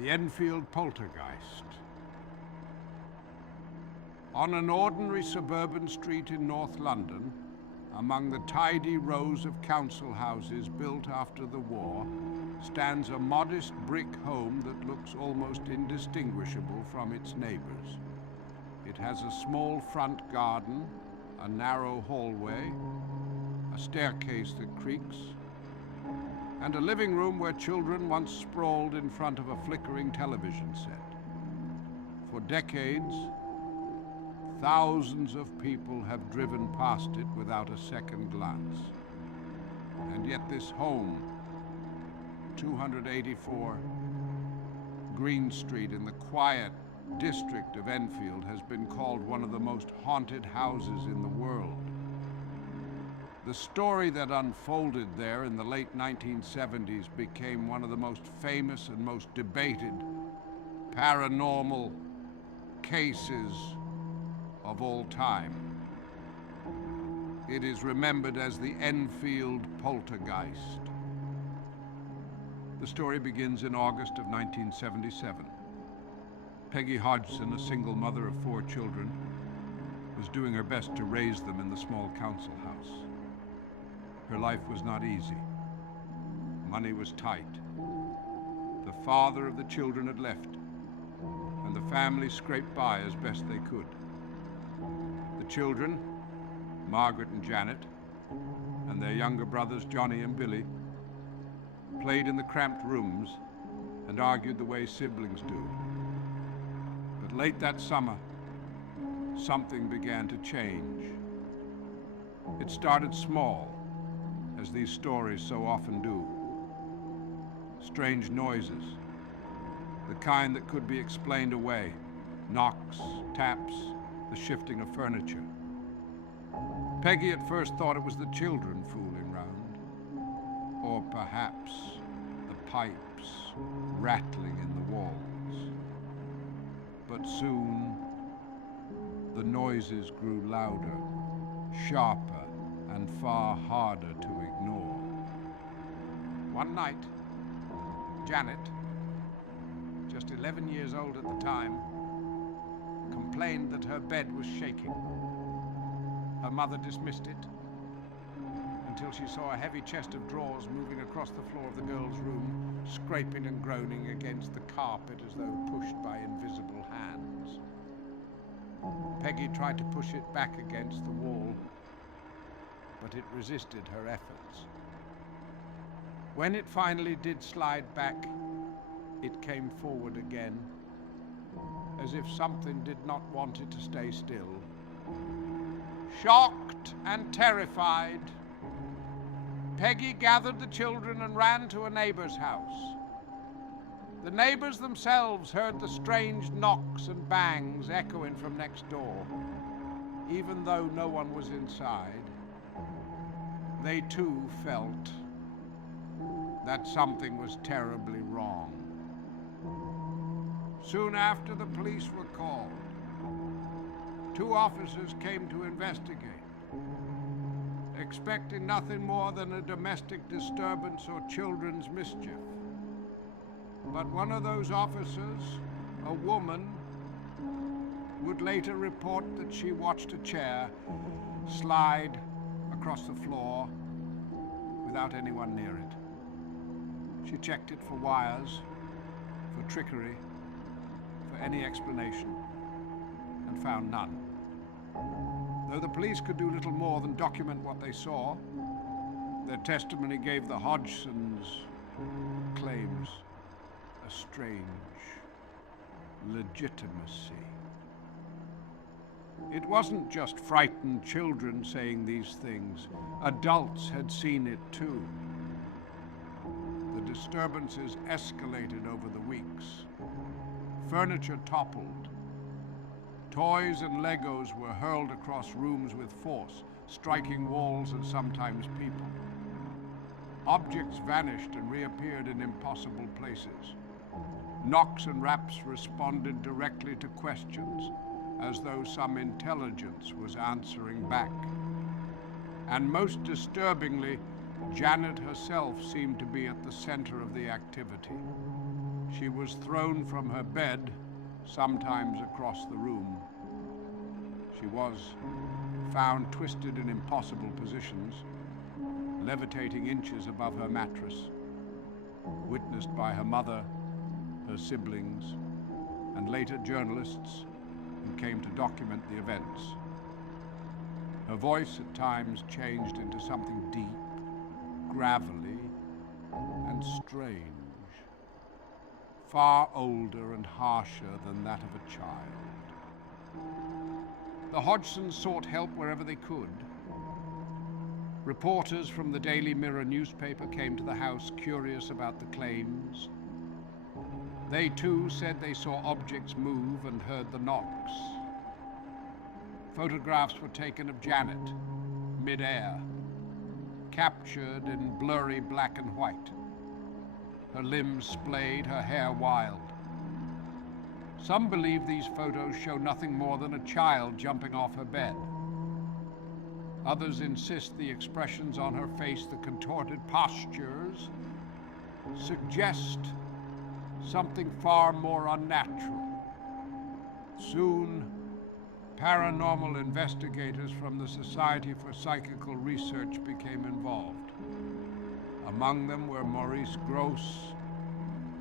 The Enfield Poltergeist. On an ordinary suburban street in North London, among the tidy rows of council houses built after the war, stands a modest brick home that looks almost indistinguishable from its neighbors. It has a small front garden, a narrow hallway, a staircase that creaks, and a living room where children once sprawled in front of a flickering television set. For decades, thousands of people have driven past it without a second glance. And yet this home, 284 Green Street in the quiet district of Enfield, has been called one of the most haunted houses in the world. The story that unfolded there in the late 1970s became one of the most famous and most debated paranormal cases of all time. It is remembered as the Enfield Poltergeist. The story begins in August of 1977. Peggy Hodgson, a single mother of 4 children, was doing her best to raise them in the small council house. Her life was not easy. Money was tight. The father of the children had left, and the family scraped by as best they could. The children, Margaret and Janet, and their younger brothers, Johnny and Billy, played in the cramped rooms and argued the way siblings do. But late that summer, something began to change. It started small, as these stories so often do. Strange noises, the kind that could be explained away. Knocks, taps, the shifting of furniture. Peggy at first thought it was the children fooling round, or perhaps the pipes rattling in the walls. But soon, the noises grew louder, sharper, and far harder to ignore. One night, Janet, just 11 years old at the time, complained that her bed was shaking. Her mother dismissed it until she saw a heavy chest of drawers moving across the floor of the girl's room, scraping and groaning against the carpet as though pushed by invisible hands. Peggy tried to push it back against the wall, but it resisted her efforts. When it finally did slide back, it came forward again, as if something did not want it to stay still. Shocked and terrified, Peggy gathered the children and ran to a neighbor's house. The neighbors themselves heard the strange knocks and bangs echoing from next door, even though no one was inside. They too felt that something was terribly wrong. Soon after, the police were called. 2 officers came to investigate, expecting nothing more than a domestic disturbance or children's mischief. But one of those officers, a woman, would later report that she watched a chair slide across the floor without anyone near it. She checked it for wires, for trickery, for any explanation, and found none. Though the police could do little more than document what they saw, their testimony gave the Hodgsons' claims a strange legitimacy. It wasn't just frightened children saying these things. Adults had seen it too. The disturbances escalated over the weeks. Furniture toppled. Toys and Legos were hurled across rooms with force, striking walls and sometimes people. Objects vanished and reappeared in impossible places. Knocks and raps responded directly to questions, as though some intelligence was answering back. And most disturbingly, Janet herself seemed to be at the center of the activity. She was thrown from her bed, sometimes across the room. She was found twisted in impossible positions, levitating inches above her mattress, witnessed by her mother, her siblings, and later journalists who came to document the events. Her voice at times changed into something deep, gravelly, and strange, far older and harsher than that of a child. The Hodgsons sought help wherever they could. Reporters from the Daily Mirror newspaper came to the house curious about the claims. They too said they saw objects move and heard the knocks. Photographs were taken of Janet, mid-air, captured in blurry black and white. Her limbs splayed, her hair wild. Some believe these photos show nothing more than a child jumping off her bed. Others insist the expressions on her face, the contorted postures, suggest something far more unnatural. Soon, paranormal investigators from the Society for Psychical Research became involved. Among them were Maurice Gross,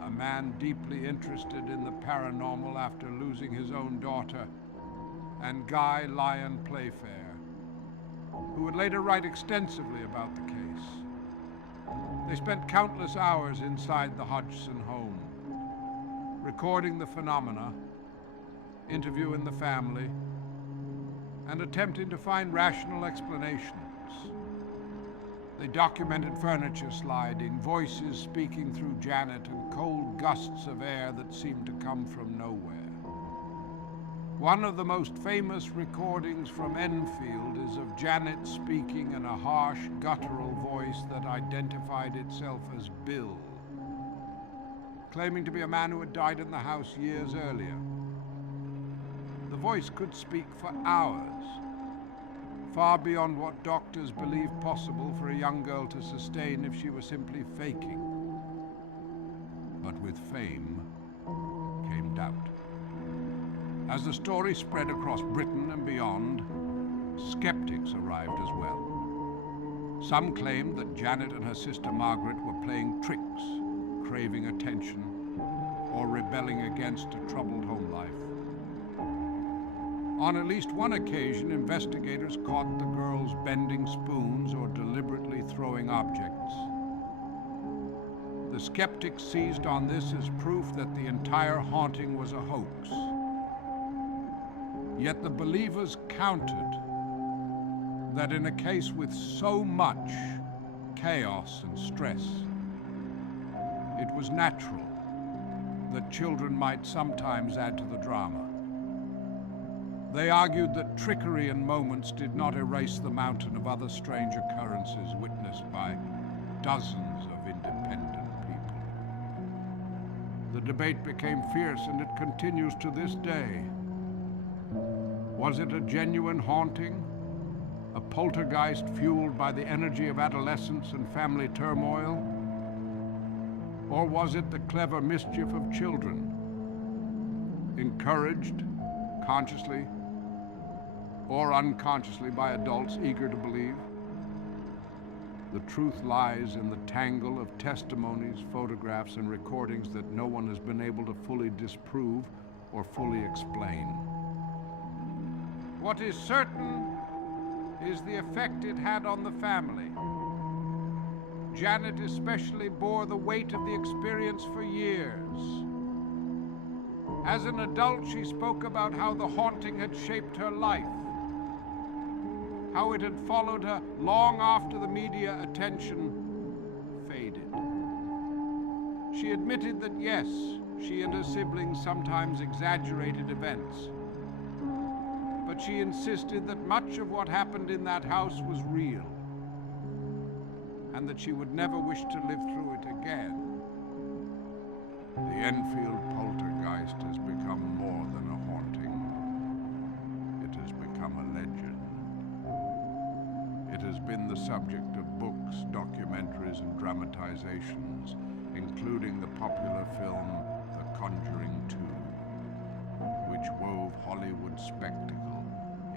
a man deeply interested in the paranormal after losing his own daughter, and Guy Lyon Playfair, who would later write extensively about the case. They spent countless hours inside the Hodgson home, recording the phenomena, interviewing the family, and attempting to find rational explanations. They documented furniture sliding, voices speaking through Janet, and cold gusts of air that seemed to come from nowhere. One of the most famous recordings from Enfield is of Janet speaking in a harsh, guttural voice that identified itself as Bill, claiming to be a man who had died in the house years earlier. The voice could speak for hours, far beyond what doctors believed possible for a young girl to sustain if she were simply faking. But with fame came doubt. As the story spread across Britain and beyond, skeptics arrived as well. Some claimed that Janet and her sister Margaret were playing tricks, craving attention, or rebelling against a troubled home life. On at least one occasion, investigators caught the girls bending spoons or deliberately throwing objects. The skeptics seized on this as proof that the entire haunting was a hoax. Yet the believers countered that in a case with so much chaos and stress, it was natural that children might sometimes add to the drama. They argued that trickery in moments did not erase the mountain of other strange occurrences witnessed by dozens of independent people. The debate became fierce, and it continues to this day. Was it a genuine haunting? A poltergeist fueled by the energy of adolescence and family turmoil? Or was it the clever mischief of children, encouraged, consciously or unconsciously, by adults eager to believe? The truth lies in the tangle of testimonies, photographs, and recordings that no one has been able to fully disprove or fully explain. What is certain is the effect it had on the family. Janet especially bore the weight of the experience for years. As an adult, she spoke about how the haunting had shaped her life, how it had followed her long after the media attention faded. She admitted that yes, she and her siblings sometimes exaggerated events, but she insisted that much of what happened in that house was real, and that she would never wish to live through it again. The Enfield Poltergeist has become more than a haunting. It has become a legend. It has been the subject of books, documentaries, and dramatizations, including the popular film spectacle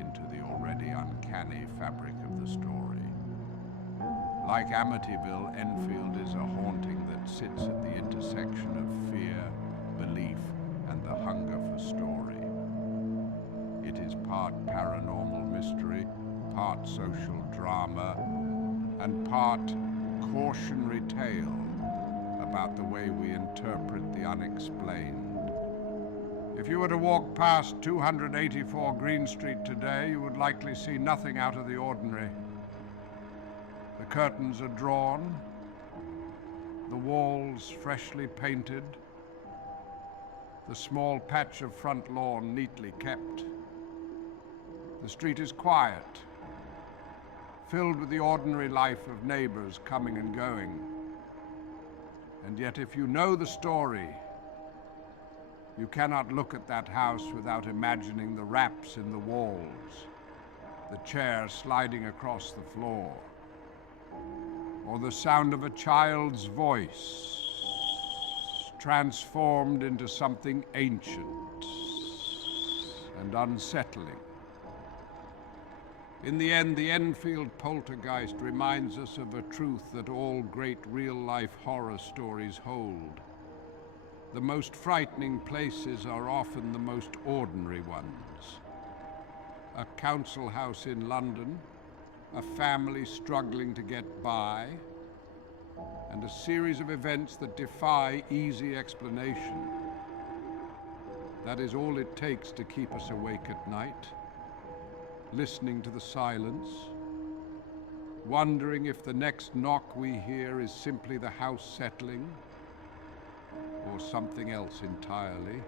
into the already uncanny fabric of the story. Like Amityville, Enfield is a haunting that sits at the intersection of fear, belief, and the hunger for story. It is part paranormal mystery, part social drama, and part cautionary tale about the way we interpret the unexplained. If you were to walk past 284 Green Street today, you would likely see nothing out of the ordinary. The curtains are drawn, the walls freshly painted, the small patch of front lawn neatly kept. The street is quiet, filled with the ordinary life of neighbors coming and going. And yet, if you know the story, you cannot look at that house without imagining the raps in the walls, the chair sliding across the floor, or the sound of a child's voice transformed into something ancient and unsettling. In the end, the Enfield Poltergeist reminds us of a truth that all great real-life horror stories hold. The most frightening places are often the most ordinary ones. A council house in London, a family struggling to get by, and a series of events that defy easy explanation. That is all it takes to keep us awake at night, listening to the silence, wondering if the next knock we hear is simply the house settling, or something else entirely.